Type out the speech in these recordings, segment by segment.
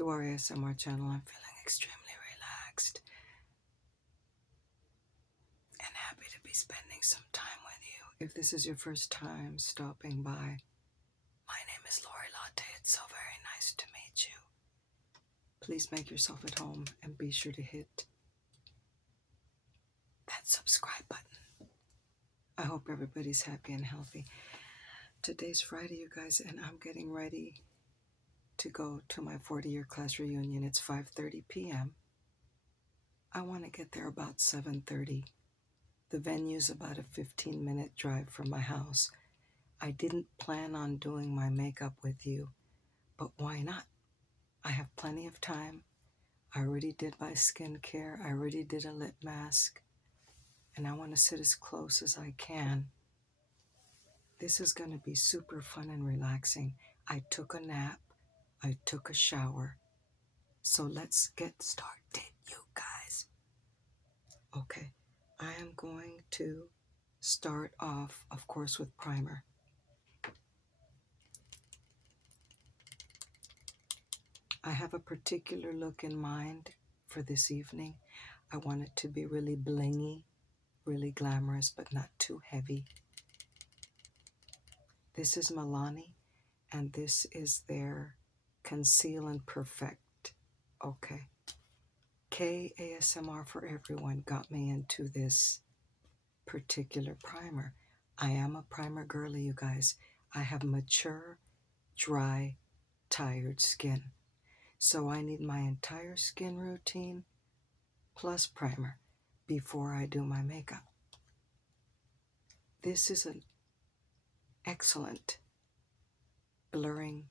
to our ASMR channel. I'm feeling extremely relaxed and happy to be spending some time with you. If this is your first time stopping by, my name is Lori Latte. It's so very nice to meet you. Please make yourself at home and be sure to hit that subscribe button. I hope everybody's happy and healthy. Today's Friday, you guys, and I'm getting ready to go to my 40-year class reunion. It's 5:30 p.m. I want to get there about 7:30. The venue's about a 15-minute drive from my house. I didn't plan on doing my makeup with you, but why not? I have plenty of time. I already did my skincare. I already did a lip mask. And I want to sit as close as I can. This is going to be super fun and relaxing. I took a nap. I took a shower. So let's get started, you guys. Okay, I am going to start off, of course, with primer. I have a particular look in mind for this evening. I want it to be really blingy, really glamorous, but not too heavy. This is Milani, and this is their Conceal and Perfect. Okay. KASMR for Everyone got me into this particular primer. I am a primer girly, you guys. I have mature, dry, tired skin. So I need my entire skin routine plus primer before I do my makeup. This is an excellent blurring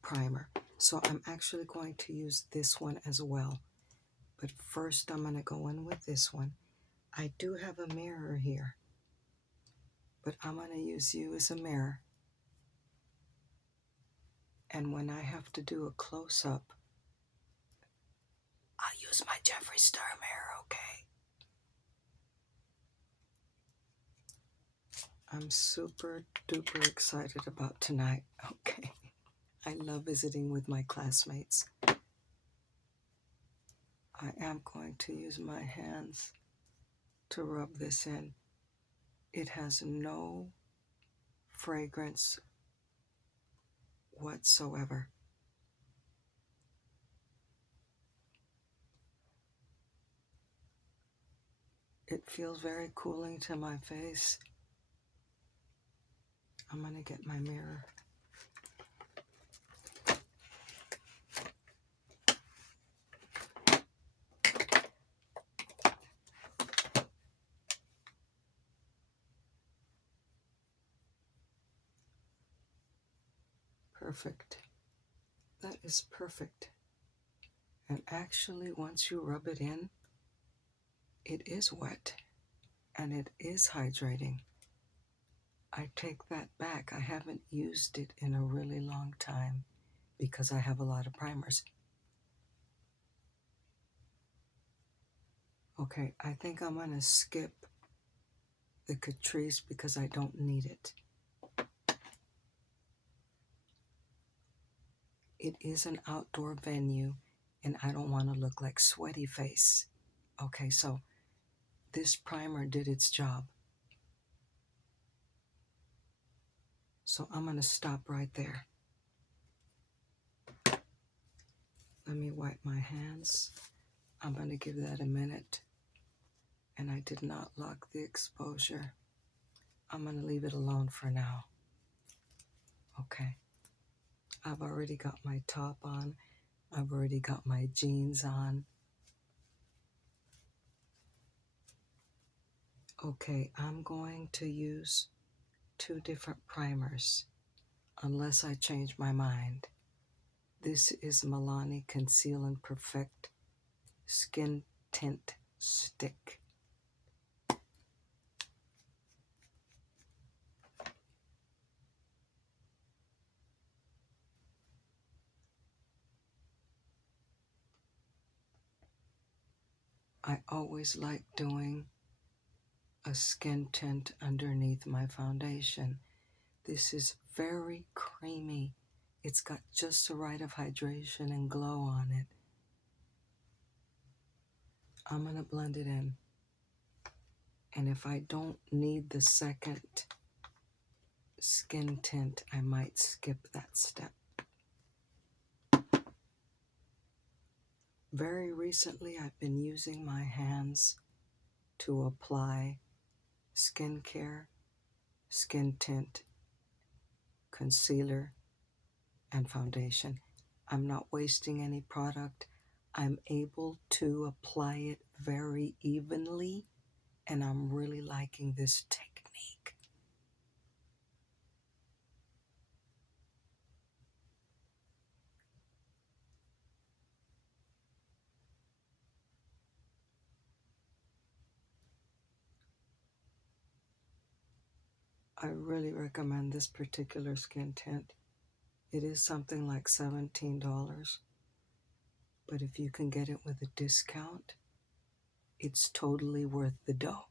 primer. So I'm actually going to use this one as well. But first I'm going to go in with this one. I do have a mirror here, but I'm going to use you as a mirror. And when I have to do a close-up, I'll use my Jeffree Star mirror, okay? I'm super duper excited about tonight, okay? I love visiting with my classmates. I am going to use my hands to rub this in. It has no fragrance whatsoever. It feels very cooling to my face. I'm going to get my mirror. Perfect. That is perfect. And actually, once you rub it in, it is wet and it is hydrating. I take that back. I haven't used it in a really long time because I have a lot of primers. Okay, I think I'm going to skip the Catrice because I don't need it. It is an outdoor venue and I don't want to look like sweaty face. Okay, so this primer did its job. So I'm going to stop right there. Let me wipe my hands. I'm going to give that a minute. And I did not lock the exposure. I'm going to leave it alone for now. Okay. I've already got my top on. I've already got my jeans on. Okay, I'm going to use 2 different primers unless I change my mind. This is Milani Conceal and Perfect Skin Tint Stick. I always like doing a skin tint underneath my foundation. This is very creamy It's got just the right of hydration and glow on it. I'm going to blend it in. And if I don't need the second skin tint, I might skip that step. Very recently, I've been using my hands to apply skincare, skin tint, concealer, and foundation. I'm not wasting any product. I'm able to apply it very evenly, and I'm really liking this technique. I really recommend this particular skin tint. It is something like $17, but if you can get it with a discount, it's totally worth the dough.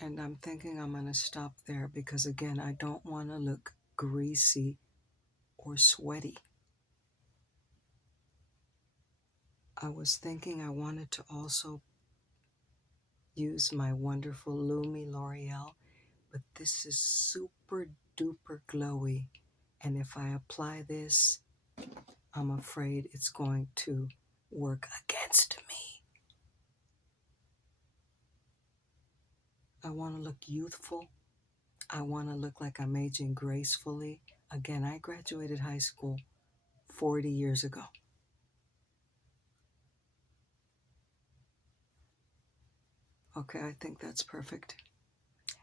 And I'm thinking I'm going to stop there because, again, I don't want to look greasy or sweaty. I was thinking I wanted to also use my wonderful Lumi L'Oreal, but this is super duper glowy. And if I apply this, I'm afraid it's going to work against me. I want to look youthful. I want to look like I'm aging gracefully. Again, I graduated high school 40 years ago. Okay, I think that's perfect.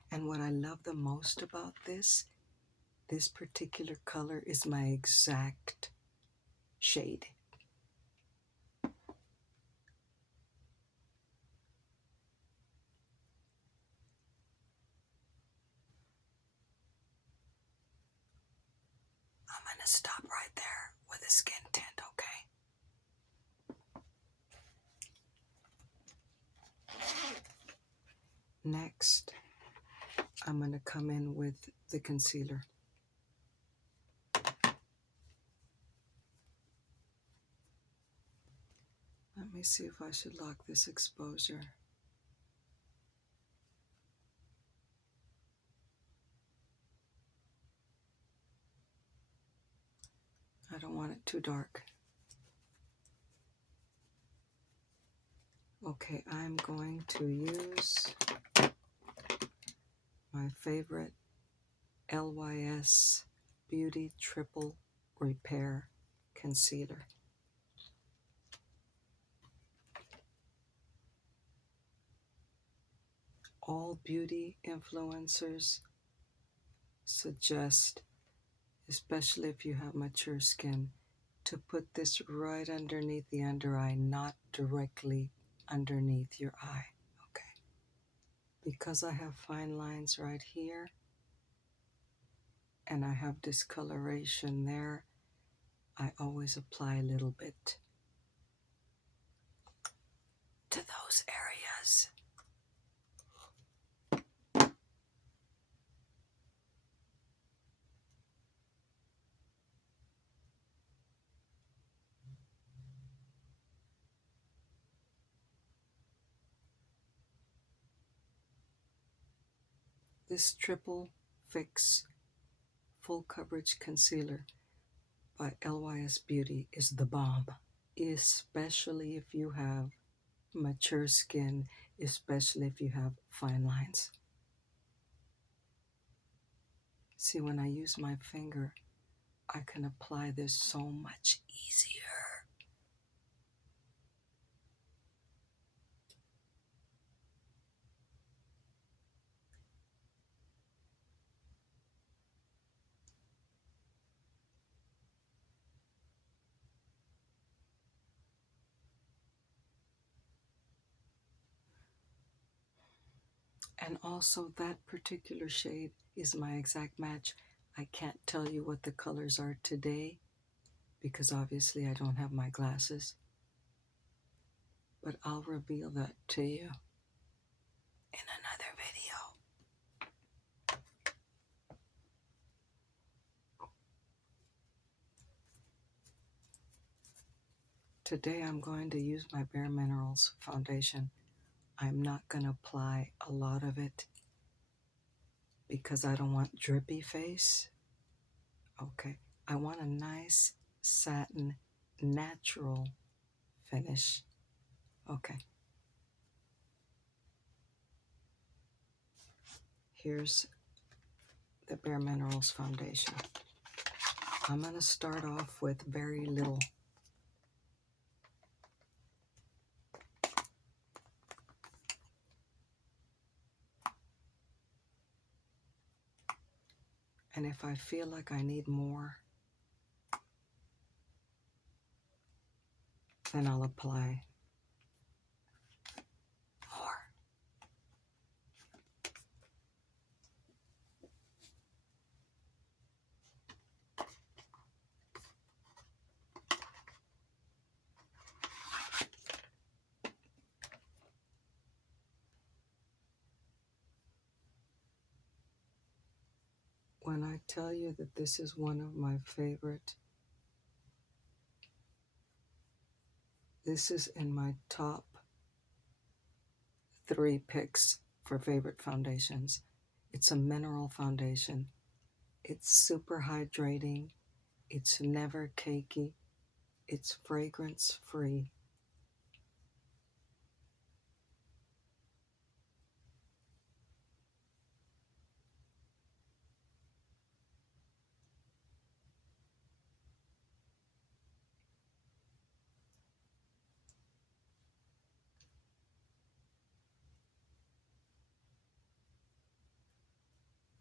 And what I love the most about this particular color is my exact shade. I'm going to stop right there with a skin tint, okay? Next, I'm going to come in with the concealer. Let me see if I should lock this exposure. I don't want it too dark. Okay, I'm going to use my favorite LYS Beauty Triple Repair Concealer. All beauty influencers suggest, especially if you have mature skin, to put this right underneath the under eye, not directly underneath your eye. Okay. Because I have fine lines right here and I have discoloration there, I always apply a little bit to those areas. This Triple Fix Full Coverage Concealer by LYS Beauty is the bomb, especially if you have mature skin, especially if you have fine lines. See, when I use my finger, I can apply this so much easier. And also, that particular shade is my exact match. I can't tell you what the colors are today because obviously I don't have my glasses. but I'll reveal that to you in another video. Today I'm going to use my Bare Minerals foundation. I'm not going to apply a lot of it because I don't want drippy face. Okay, I want a nice satin natural finish. Okay. Here's the Bare Minerals foundation. I'm going to start off with very little. And if I feel like I need more, then I'll apply more. When I tell you that this is one of my favorite, this is in my top 3 picks for favorite foundations. It's a mineral foundation. It's super hydrating. It's never cakey. It's fragrance free.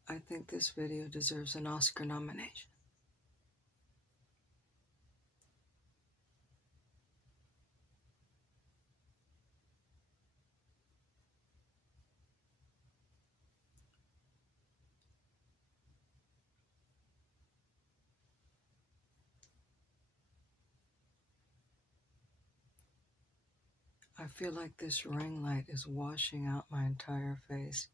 I think this video deserves an Oscar nomination. I feel like this ring light is washing out my entire face.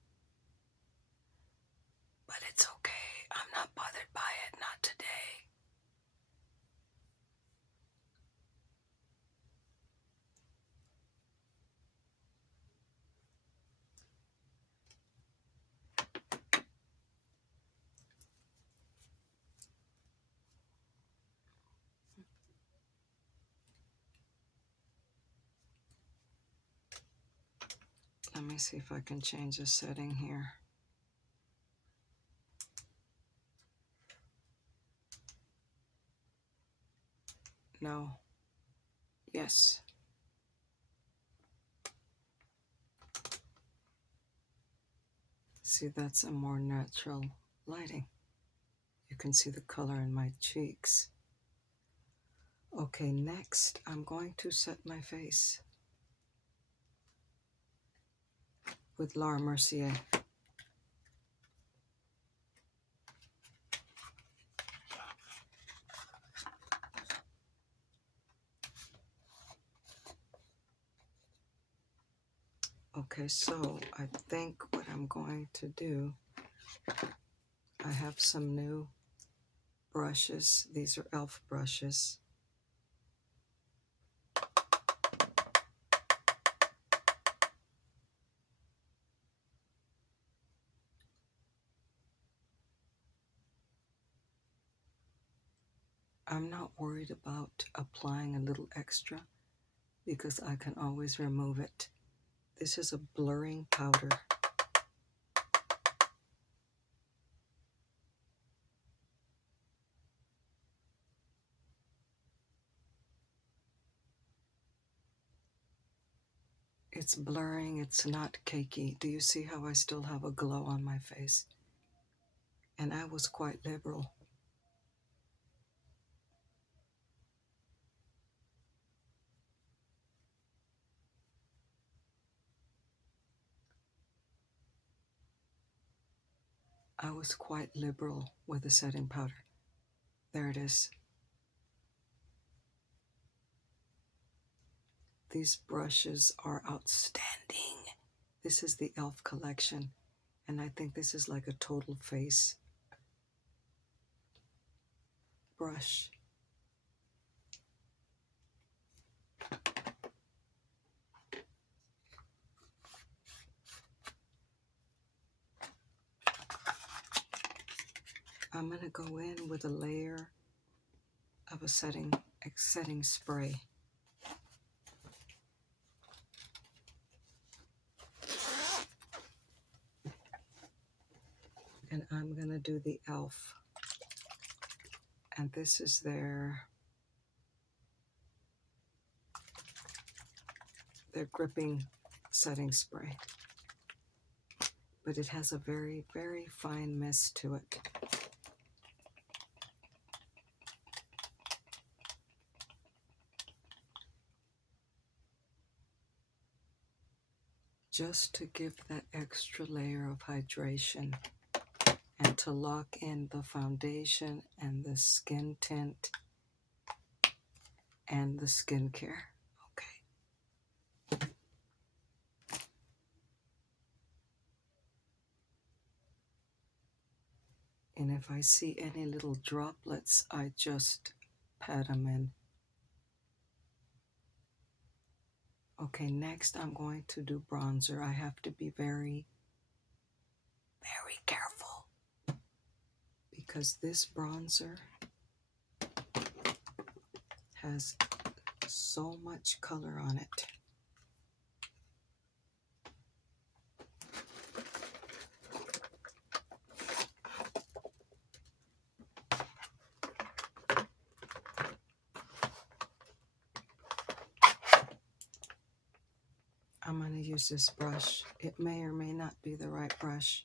But it's okay. I'm not bothered by it. Not today. Let me see if I can change the setting here. No. Yes. See, that's a more natural lighting. You can see the color in my cheeks. Okay, next I'm going to set my face with Laura Mercier. Okay, so I think what I'm going to do, I have some new brushes. These are e.l.f. brushes. I'm not worried about applying a little extra because I can always remove it. This is a blurring powder. It's blurring, it's not cakey. Do you see how I still have a glow on my face? And I was quite liberal. I was quite liberal with the setting powder. There it is. These brushes are outstanding. This is the e.l.f. collection, and I think this is like a total face brush. I'm going to go in with a layer of a setting spray. And I'm going to do the e.l.f. And this is their gripping setting spray. But it has a very, very fine mist to it. Just to give that extra layer of hydration and to lock in the foundation and the skin tint and the skincare. Okay. And if I see any little droplets, I just pat them in. Okay, next I'm going to do bronzer. I have to be very, very careful because this bronzer has so much color on it. I'm going to use this brush. It may or may not be the right brush.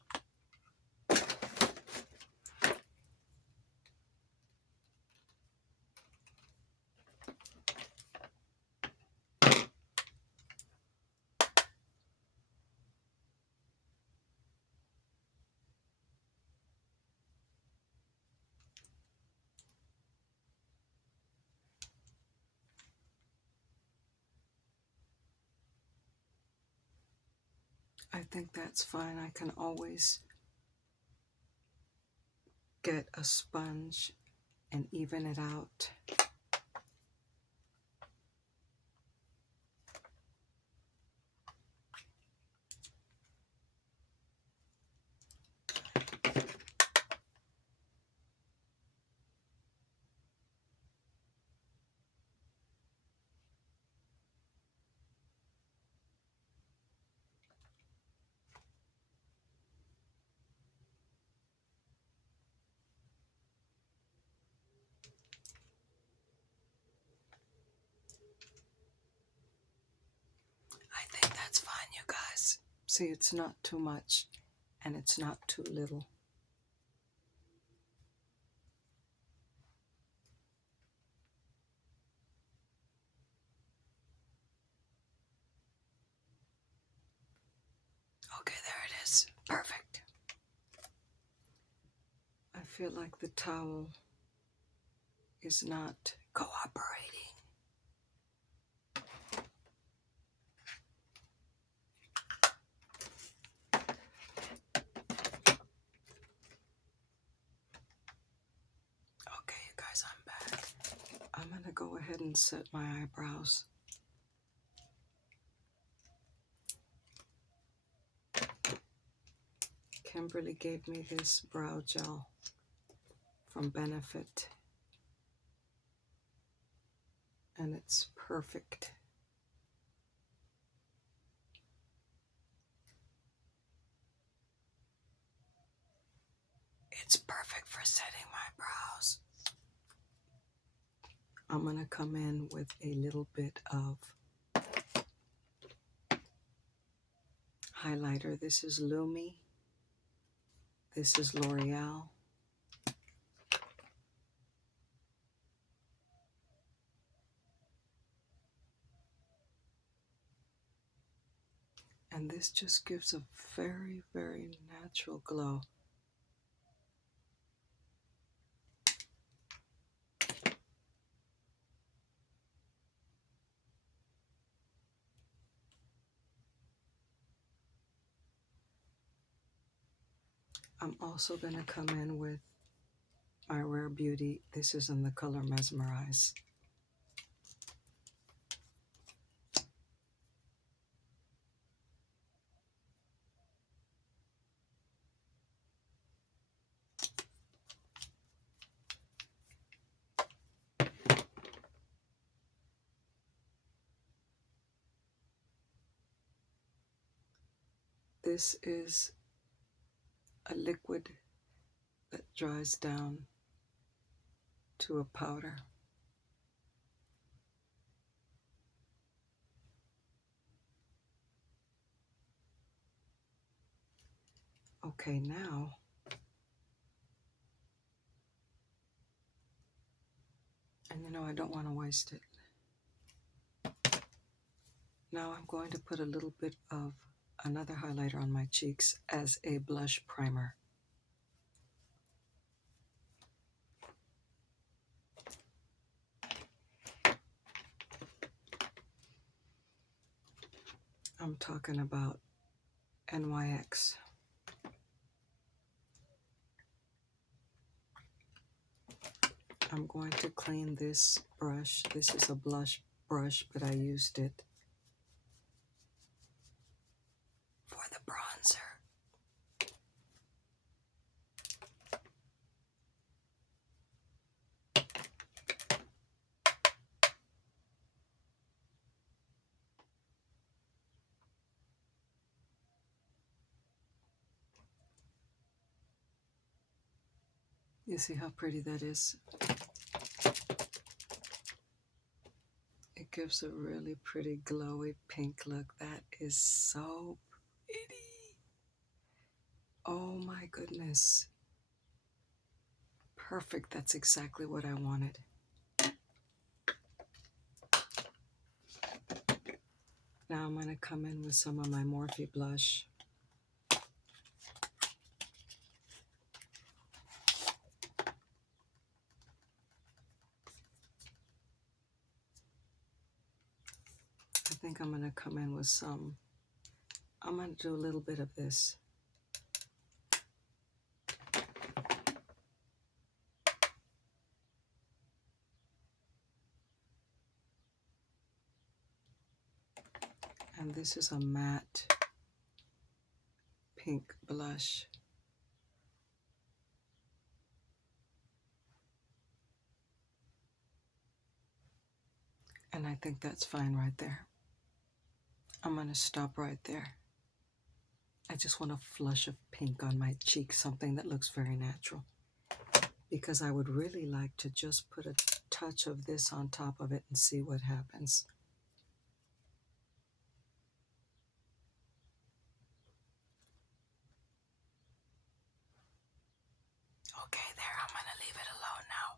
I think that's fine. I can always get a sponge and even it out. I think that's fine, you guys. See, it's not too much and it's not too little. Okay, there it is. Perfect. I feel like the towel is not cooperating. Okay, you guys, I'm back. I'm going to go ahead and set my eyebrows. Kimberly gave me this brow gel from Benefit, and it's perfect. It's perfect for setting my brows. I'm going to come in with a little bit of highlighter. This is Lumi. This is L'Oreal. And this just gives a very, very natural glow. I'm also going to come in with my Rare Beauty. This is in the color Mesmerize. This is a liquid that dries down to a powder. Okay, now and you know I don't want to waste it. Now I'm going to put a little bit of another highlighter on my cheeks as a blush primer. I'm talking about NYX. I'm going to clean this brush. This is a blush brush, but I used it for the bronzer. You see how pretty that is? It gives a really pretty glowy pink look. That is so pretty. Oh my goodness. Perfect. That's exactly what I wanted. Now I'm going to come in with some of my Morphe blush. I think I'm going to come in with some. I'm going to do a little bit of this. And this is a matte pink blush. And I think that's fine right there. I'm going to stop right there. I just want a flush of pink on my cheek, something that looks very natural. Because I would really like to just put a touch of this on top of it and see what happens. Okay, there, I'm going to leave it alone now.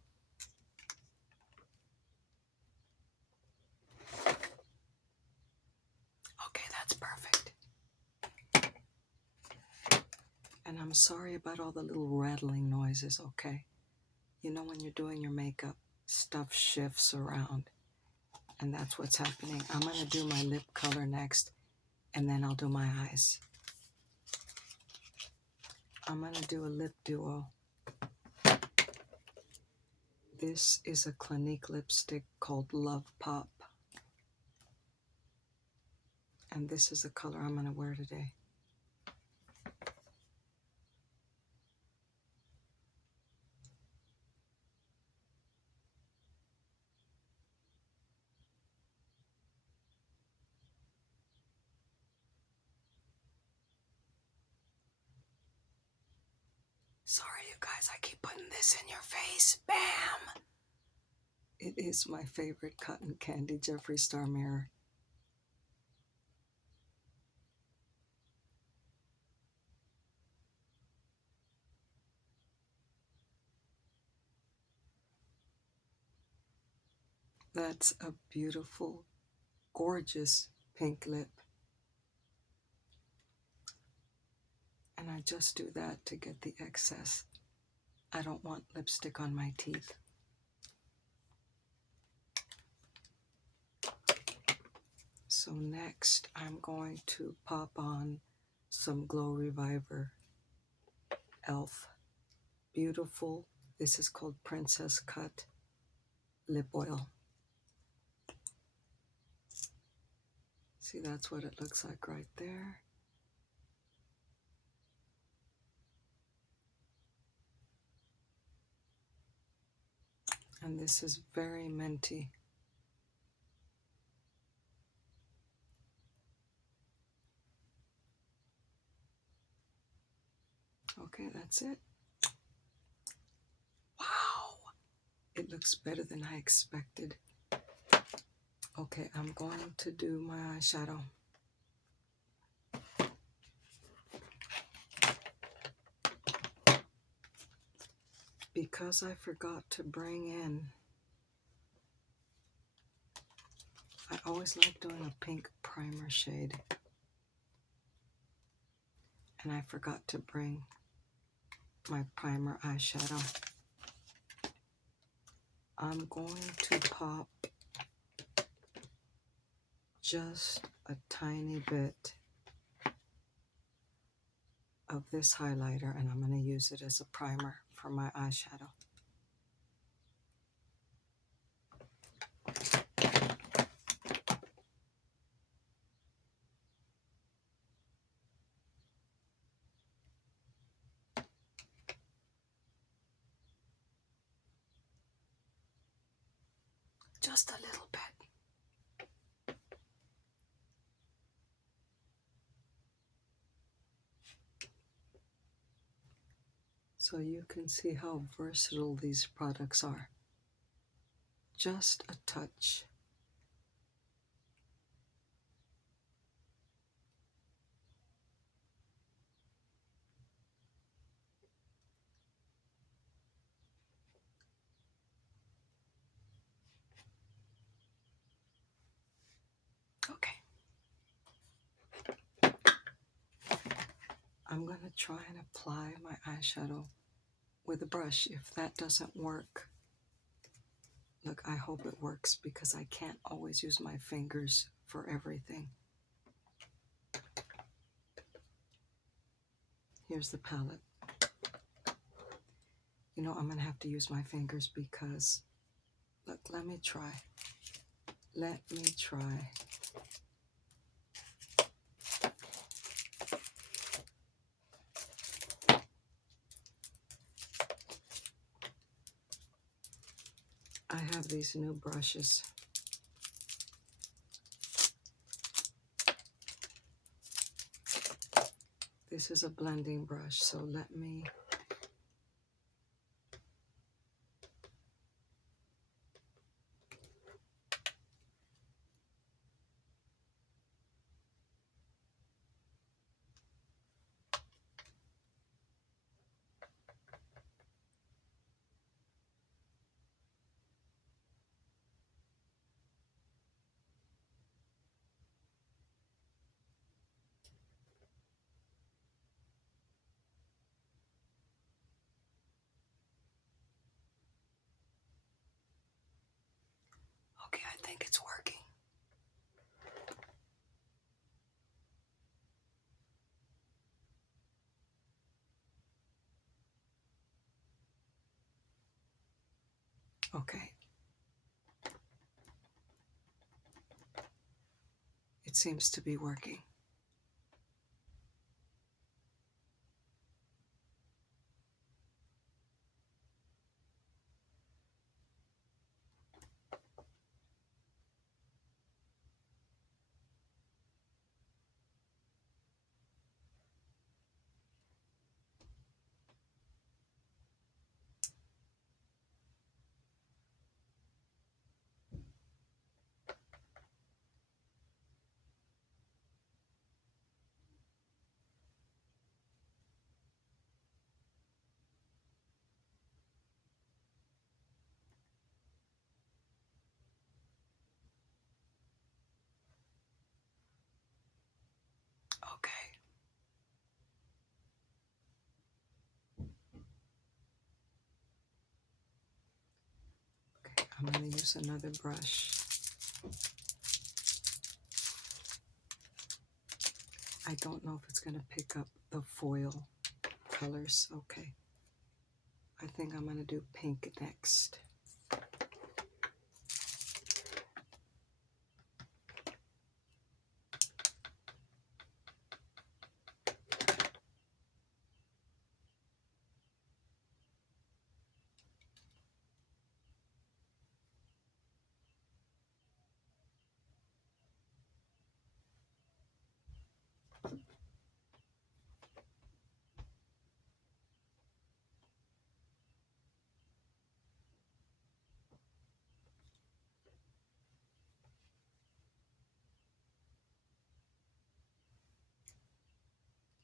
Okay, that's perfect. And I'm sorry about all the little rattling noises, okay? You know when you're doing your makeup, stuff shifts around. And that's what's happening. I'm going to do my lip color next, and then I'll do my eyes. I'm going to do a lip duo. This is a Clinique lipstick called Love Pop. And this is the color I'm going to wear today. Sorry, you guys, I keep putting this in your face. Bam! It is my favorite cotton candy Jeffree Star mirror. That's a beautiful, gorgeous pink lip. And I just do that to get the excess. I don't want lipstick on my teeth. So next, I'm going to pop on some Glow Reviver e.l.f. Beautiful. This is called Princess Cut Lip Oil. See, that's what it looks like right there. And this is very minty. Okay, that's it. Wow! It looks better than I expected. Okay, I'm going to do my eyeshadow. Because I forgot to bring in, I always like doing a pink primer shade. And I forgot to bring my primer eyeshadow. I'm going to pop just a tiny bit of this highlighter, and I'm going to use it as a primer for my eyeshadow. Just a little bit. So you can see how versatile these products are. Just a touch. Okay. I'm going to try and apply my eyeshadow with a brush. If that doesn't work, look, I hope it works because I can't always use my fingers for everything. Here's the palette. You know, I'm going to have to use my fingers because, look, let me try. Let me try. I have these new brushes. This is a blending brush, so let me okay, I think it's working. Okay. It seems to be working. Okay. Okay, I'm going to use another brush. I don't know if it's going to pick up the foil colors. Okay. I think I'm going to do pink next.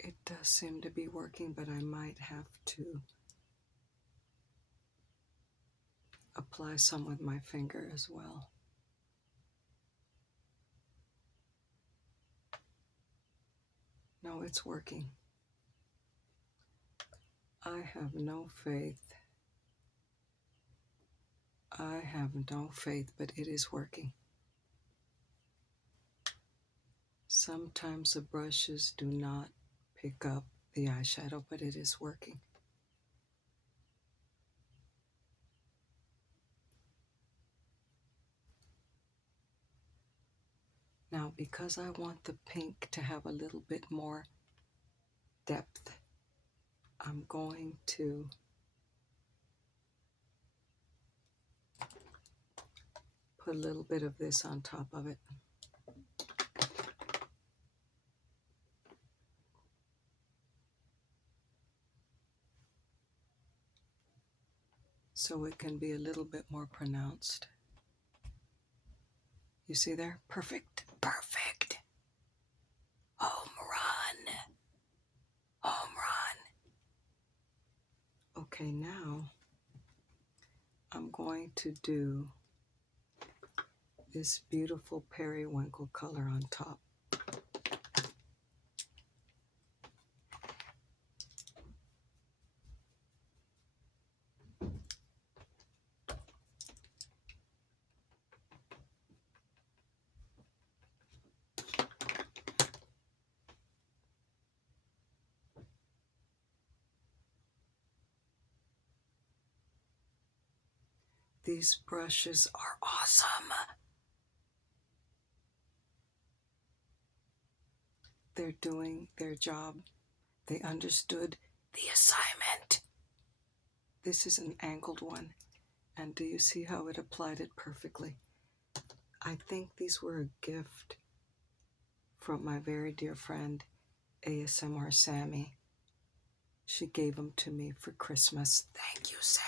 It does seem to be working, but I might have to apply some with my finger as well. No, it's working. I have no faith. I have no faith, but it is working. Sometimes the brushes do not pick up the eyeshadow, but it is working. Now, because I want the pink to have a little bit more depth, I'm going to put a little bit of this on top of it. So it can be a little bit more pronounced. You see there? Perfect. Perfect. Home run. Home run. Okay, now I'm going to do this beautiful periwinkle color on top. These brushes are awesome. They're doing their job. They understood the assignment. This is an angled one. And do you see how it applied it perfectly? I think these were a gift from my very dear friend, ASMR Sammy. She gave them to me for Christmas. Thank you, Sam.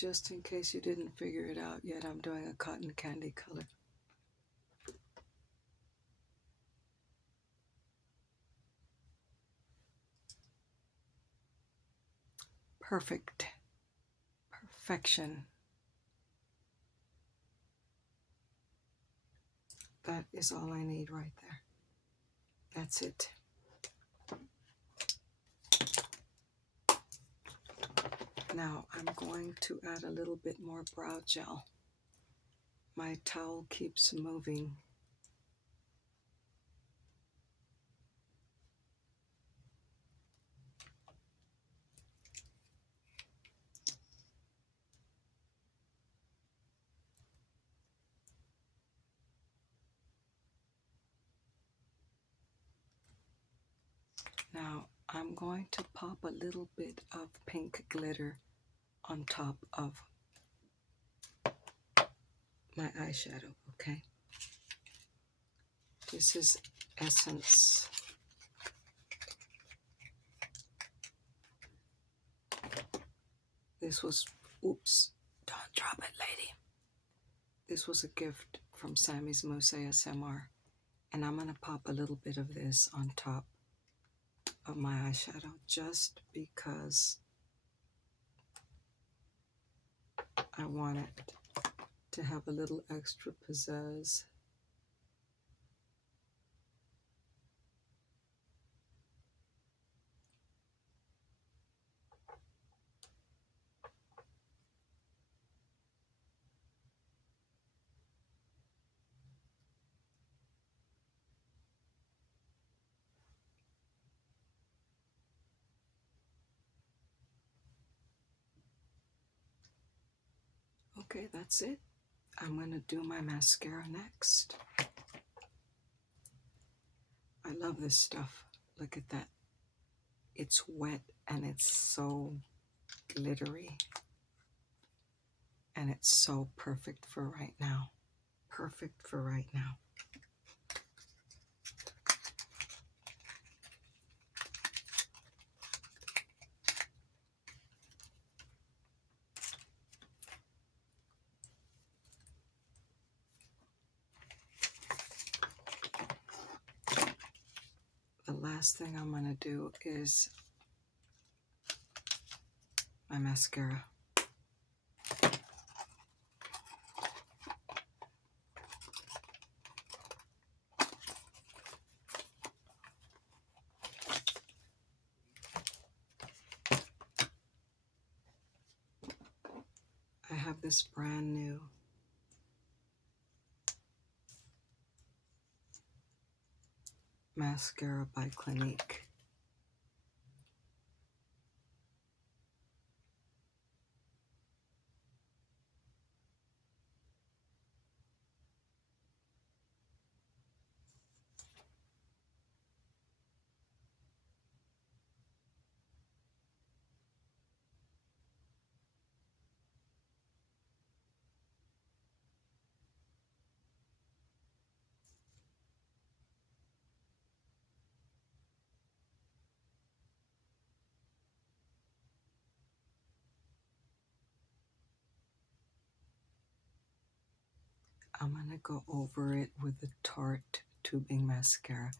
Just in case you didn't figure it out yet, I'm doing a cotton candy color. Perfect. Perfection. That is all I need right there. That's it. Now I'm going to add a little bit more brow gel. My towel keeps moving. Now I'm going to pop a little bit of pink glitter on top of my eyeshadow, okay? This is Essence. This was, oops, don't drop it, lady. This was a gift from Sammy's Mousse ASMR. And I'm gonna pop a little bit of this on top of my eyeshadow just because I want it to have a little extra pizzazz. Okay, that's it. I'm going to do my mascara next. I love this stuff. Look at that. It's wet and it's so glittery. And it's so perfect for right now. Perfect for right now. The last thing I'm going to do is my mascara. I have this brand new mascara by Clinique. I'm going to go over it with the Tarte tubing mascara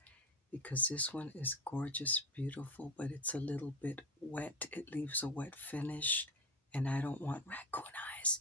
because this one is gorgeous, beautiful, but it's a little bit wet. It leaves a wet finish, and I don't want raccoon eyes.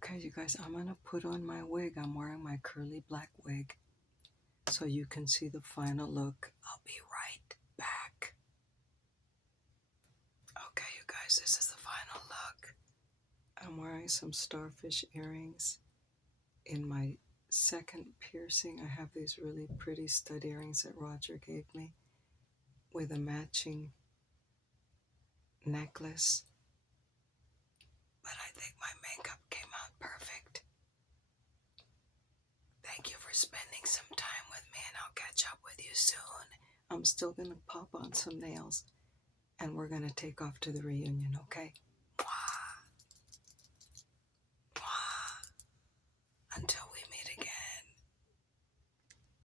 Okay, you guys, I'm going to put on my wig. I'm wearing my curly black wig so you can see the final look. I'll be right back. Okay, you guys, this is the final look. I'm wearing some starfish earrings. In my second piercing, I have these really pretty stud earrings that Roger gave me with a matching necklace. But I think my makeup came out perfect. Thank you for spending some time with me, and I'll catch up with you soon. I'm still going to pop on some nails, and we're going to take off to the reunion, okay?